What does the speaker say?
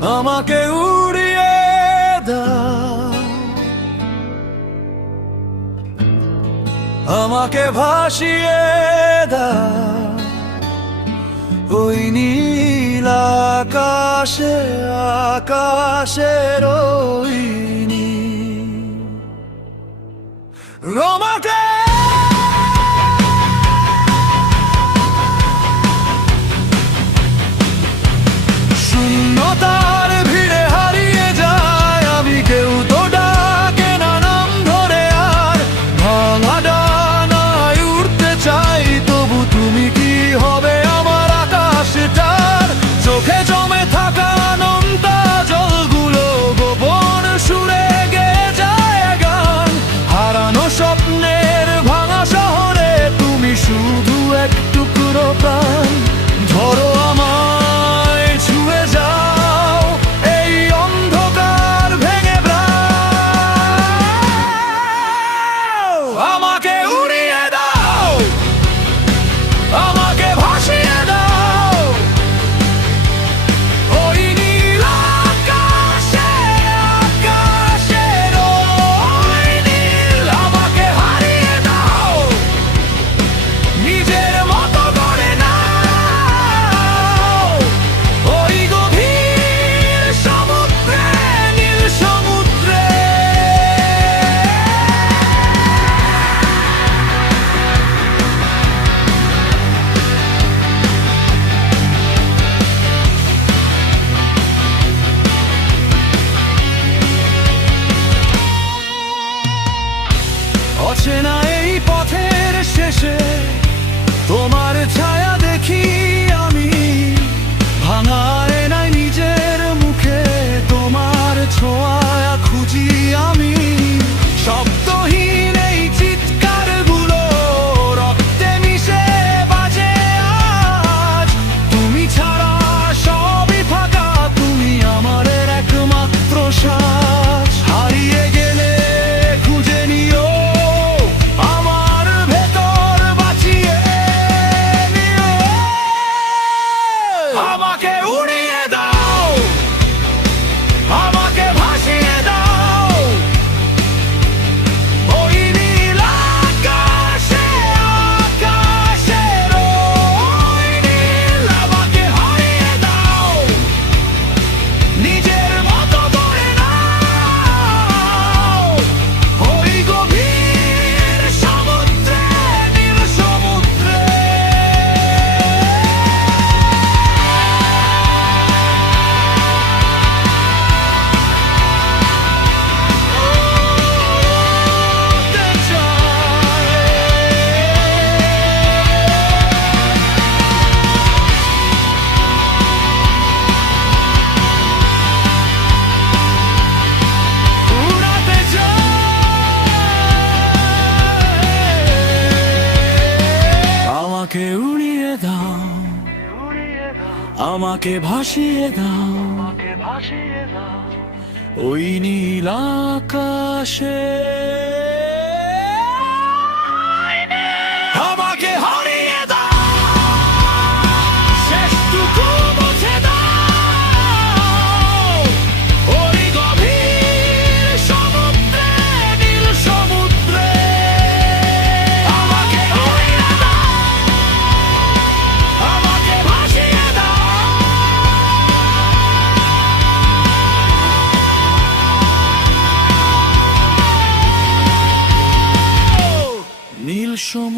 আমাকে উড়িয়ে দাও, আমাকে ভাসিয়ে দাও ওই নীল আকাশে, আকাশের ওই নীল। আমাকে শূন্যতার ভিড়ে হারিয়ে যায় আমি, কেউ তো ডাকে না নাম ধরে, আর ভাঙা ডানায় উড়তে চাই, তবু তুমি কি হবে আমার আকাশটার? চোখে জমে থাকা অনন্তা জলগুলো গোপন সুরে গেয়ে যায় গান, হারানো স্বপ্নের ভাঙা শহরে তুমি শুধু এক টুকরো প্রাণ। ধরো আমায়, ছুঁয়ে যাও এই অন্ধকার ভেঙে দাও, আমাকে উড়িয়ে দাও, আমাকে ভাসিয়ে দাও ওই নীল আকাশে, আকাশের ওই নীল। আমাকে হারিয়ে দাও নিজের মতো করে নাও ওই গভীর সমুদ্রে, নীল সমুদ্রে। অচেনা এই পথের শেষে তোমার ছায়া দেখি আমি, ভাঙা আয়নায় নিজের মুখে তোমার ছোঁয়া খুঁজি আমি। শব্দহীন এই চিৎকারগুলো রক্তে মিশে বাজে আজ, তুমি ছাড়া সবই ফাঁকা, তুমি আমার একমাত্র সাজ। হারিয়ে গেলে খুঁজে নিও আমার ভেতর, বাঁচিয়ে নিও। আমাকে উড়িয়ে দাও, আমাকে ভাসিয়ে দাও ওই নীল আকাশে, আকাশের ওই নীল। আমাকে হারিয়ে দাও নিজের মতো করে নাও ওই গভীর সমুদ্রে, নীল সমুদ্রে। উড়াতে চাই, আমাকে উড়িয়ে দাও, আমাকে ভাসিয়ে দাও ওই নীল আকাশে। আমাকে হারিয়ে দাও, শেষটুকু মুছে দাও ওই গভীর সমুদ্রে, নীল সমুদ্রে। আমাকে উড়িয়ে দাও, আমাকে ভাসিয়ে দাও নীল সমুদ্রে।